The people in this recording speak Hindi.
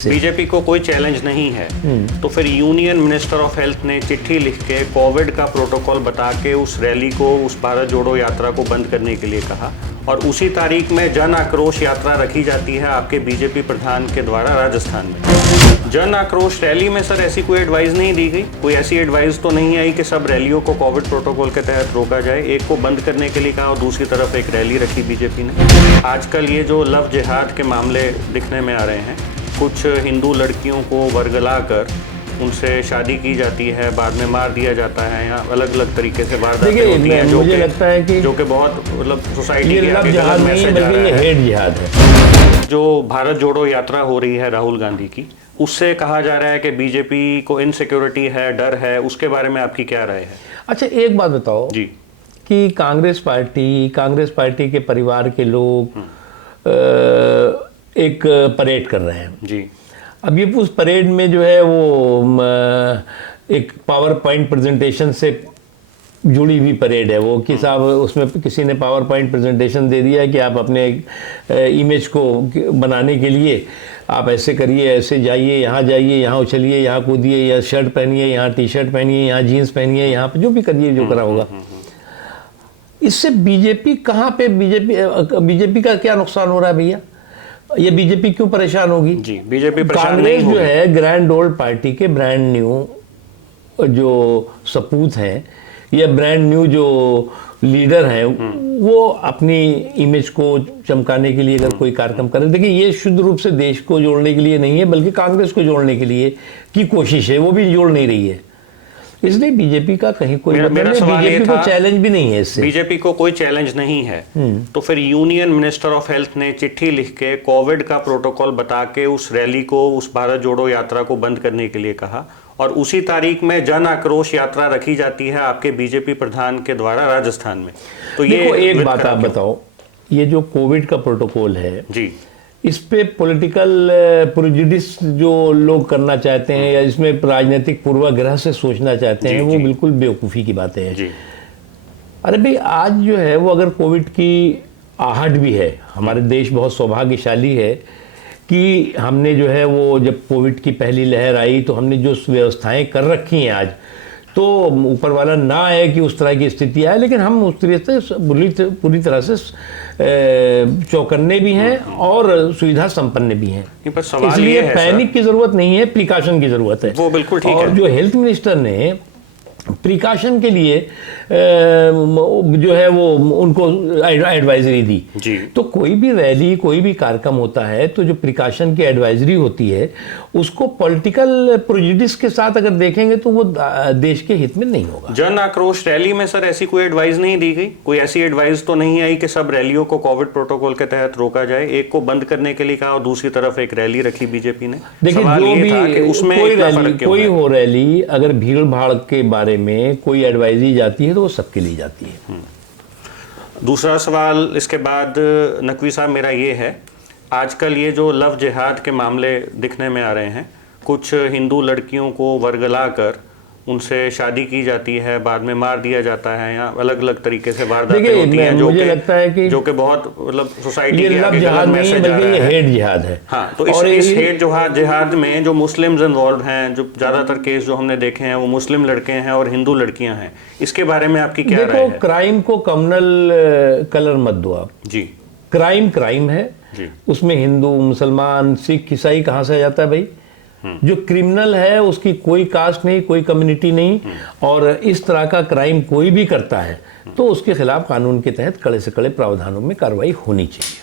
बीजेपी को कोई चैलेंज नहीं है तो फिर यूनियन मिनिस्टर ऑफ हेल्थ ने चिट्ठी लिख के कोविड का प्रोटोकॉल बता के उस रैली को, उस भारत जोड़ो यात्रा को बंद करने के लिए कहा और उसी तारीख में जन आक्रोश यात्रा रखी जाती है आपके बीजेपी प्रधान के द्वारा राजस्थान में। जन आक्रोश रैली में सर ऐसी कोई एडवाइस नहीं दी गई, कोई ऐसी एडवाइस तो नहीं आई कि सब रैलियों को कोविड प्रोटोकॉल के तहत रोका जाए। एक को बंद करने के लिए कहा और दूसरी तरफ एक रैली रखी बीजेपी ने। आजकल ये जो लव जिहाद के मामले दिखने में आ रहे हैं, कुछ हिंदू लड़कियों को वर्गला कर उनसे शादी की जाती है, बाद में मार दिया जाता है या अलग अलग तरीके से वारदातें होती हैं, मुझे लगता है कि जो कि बहुत मतलब सोसाइटी ये लव जिहाद नहीं है बल्कि ये हेट जिहाद है। जो भारत जोड़ो यात्रा हो रही है राहुल गांधी की, उससे कहा जा रहा है कि बीजेपी को इनसिक्योरिटी है, डर है, उसके बारे में आपकी क्या राय है? अच्छा एक बात बताओ जी कि कांग्रेस पार्टी के परिवार के लोग एक परेड कर रहे हैं जी। अब ये उस परेड में जो है वो एक पावर पॉइंट प्रेजेंटेशन से जुड़ी हुई परेड है वो कि साहब उसमें किसी ने पावर पॉइंट प्रेजेंटेशन दे दिया कि आप अपने इमेज को बनाने के लिए आप ऐसे करिए, ऐसे जाइए, यहाँ उछलिए, यहाँ कूदिए, या शर्ट पहनिए, यहाँ टी शर्ट पहनिए, यहाँ जीन्स पहनिए, यहाँ पे जो भी करिए जो करा होगा। इससे बीजेपी कहाँ पे बीजेपी का क्या नुकसान हो रहा है भैया? ये बीजेपी क्यों परेशान होगी? जी, बीजेपी परेशान कांग्रेस नहीं जो है ग्रैंड ओल्ड पार्टी के ब्रांड न्यू जो सपूत हैं या ब्रांड न्यू जो लीडर हैं, वो अपनी इमेज को चमकाने के लिए अगर कोई कार्यक्रम करे, देखिए ये शुद्ध रूप से देश को जोड़ने के लिए नहीं है बल्कि कांग्रेस को जोड़ने के लिए की कोशिश है, वो भी जोड़ नहीं रही है। इसलिए बीजेपी का कहीं कोई बीजेपी को चैलेंज भी नहीं है इससे। बीजेपी को कोई चैलेंज नहीं है तो फिर यूनियन मिनिस्टर ऑफ हेल्थ ने चिट्ठी लिख के कोविड का प्रोटोकॉल बता के उस रैली को, उस भारत जोड़ो यात्रा को बंद करने के लिए कहा और उसी तारीख में जन आक्रोश यात्रा रखी जाती है आपके बीजेपी प्रधान के द्वारा राजस्थान में। तो ये एक बात आप बताओ, ये जो कोविड का प्रोटोकॉल है जी, इस पे पॉलिटिकल प्रेजुडिस जो लोग करना चाहते हैं या इसमें राजनीतिक पूर्वाग्रह से सोचना चाहते हैं, वो बिल्कुल बेवकूफ़ी की बातें हैं जी। अरे भाई आज जो है वो अगर कोविड की आहट भी है, हमारे देश बहुत सौभाग्यशाली है कि हमने जो है वो जब कोविड की पहली लहर आई तो हमने जो व्यवस्थाएं कर रखी हैं आज, तो ऊपर वाला ना है कि उस तरह की स्थिति आए, लेकिन हम उस तरह से पूरी तरह से चौकन्ने भी हैं और सुविधा संपन्न भी हैं। इसलिए पैनिक की जरूरत नहीं है, प्रिकॉशन की जरूरत है। वो बिल्कुल ठीक है। और जो हेल्थ मिनिस्टर ने प्रिकॉशन के लिए जो है वो उनको एडवाइजरी दी जी। तो कोई भी रैली, कोई भी कार्यक्रम होता है तो जो प्रिकॉशन की एडवाइजरी होती है उसको पॉलिटिकल प्रेजुडिस के साथ अगर देखेंगे तो वो देश के हित में नहीं होगा। जन आक्रोश रैली में सर ऐसी कोई एडवाइस नहीं दी गई, कोई ऐसी एडवाइस तो नहीं आई कि सब रैलियों को कोविड प्रोटोकॉल के तहत रोका जाए। एक को बंद करने के लिए कहा और दूसरी तरफ एक रैली रखी बीजेपी ने। देखिए जो भी उसमें कोई हो रैली, अगर भीड़ भाड़ के बारे में कोई एडवाइजरी जाती है तो वो सबके लिए जाती है। दूसरा सवाल इसके बाद नकवी साहब मेरा ये है, आजकल ये जो लव जिहाद के मामले दिखने में आ रहे हैं, कुछ हिंदू लड़कियों को वर्गला कर उनसे शादी की जाती है, बाद में मार दिया जाता है या अलग अलग तरीके से वारदातें होती हैं, मुझे लगता है कि जो कि बहुत मतलब सोसाइटी ये लव जिहाद नहीं है बल्कि ये हेट जिहाद है। हाँ, तो इस हेट जिहाद में जो मुस्लिम्स इन्वॉल्व हैं, जो ज्यादातर केस जो हमने देखे हैं वो मुस्लिम लड़के हैं और हिंदू लड़कियां हैं, इसके बारे में आपकी क्या राय है? देखो, क्राइम को कम्युनल कलर मत दो आप जी। क्राइम है जी। उसमें हिंदू, मुसलमान, सिख, ईसाई कहाँ से आ जाता है भाई? जो क्रिमिनल है उसकी कोई कास्ट नहीं, कोई कम्युनिटी नहीं, और इस तरह का क्राइम कोई भी करता है तो उसके खिलाफ कानून के तहत कड़े से कड़े प्रावधानों में कार्रवाई होनी चाहिए।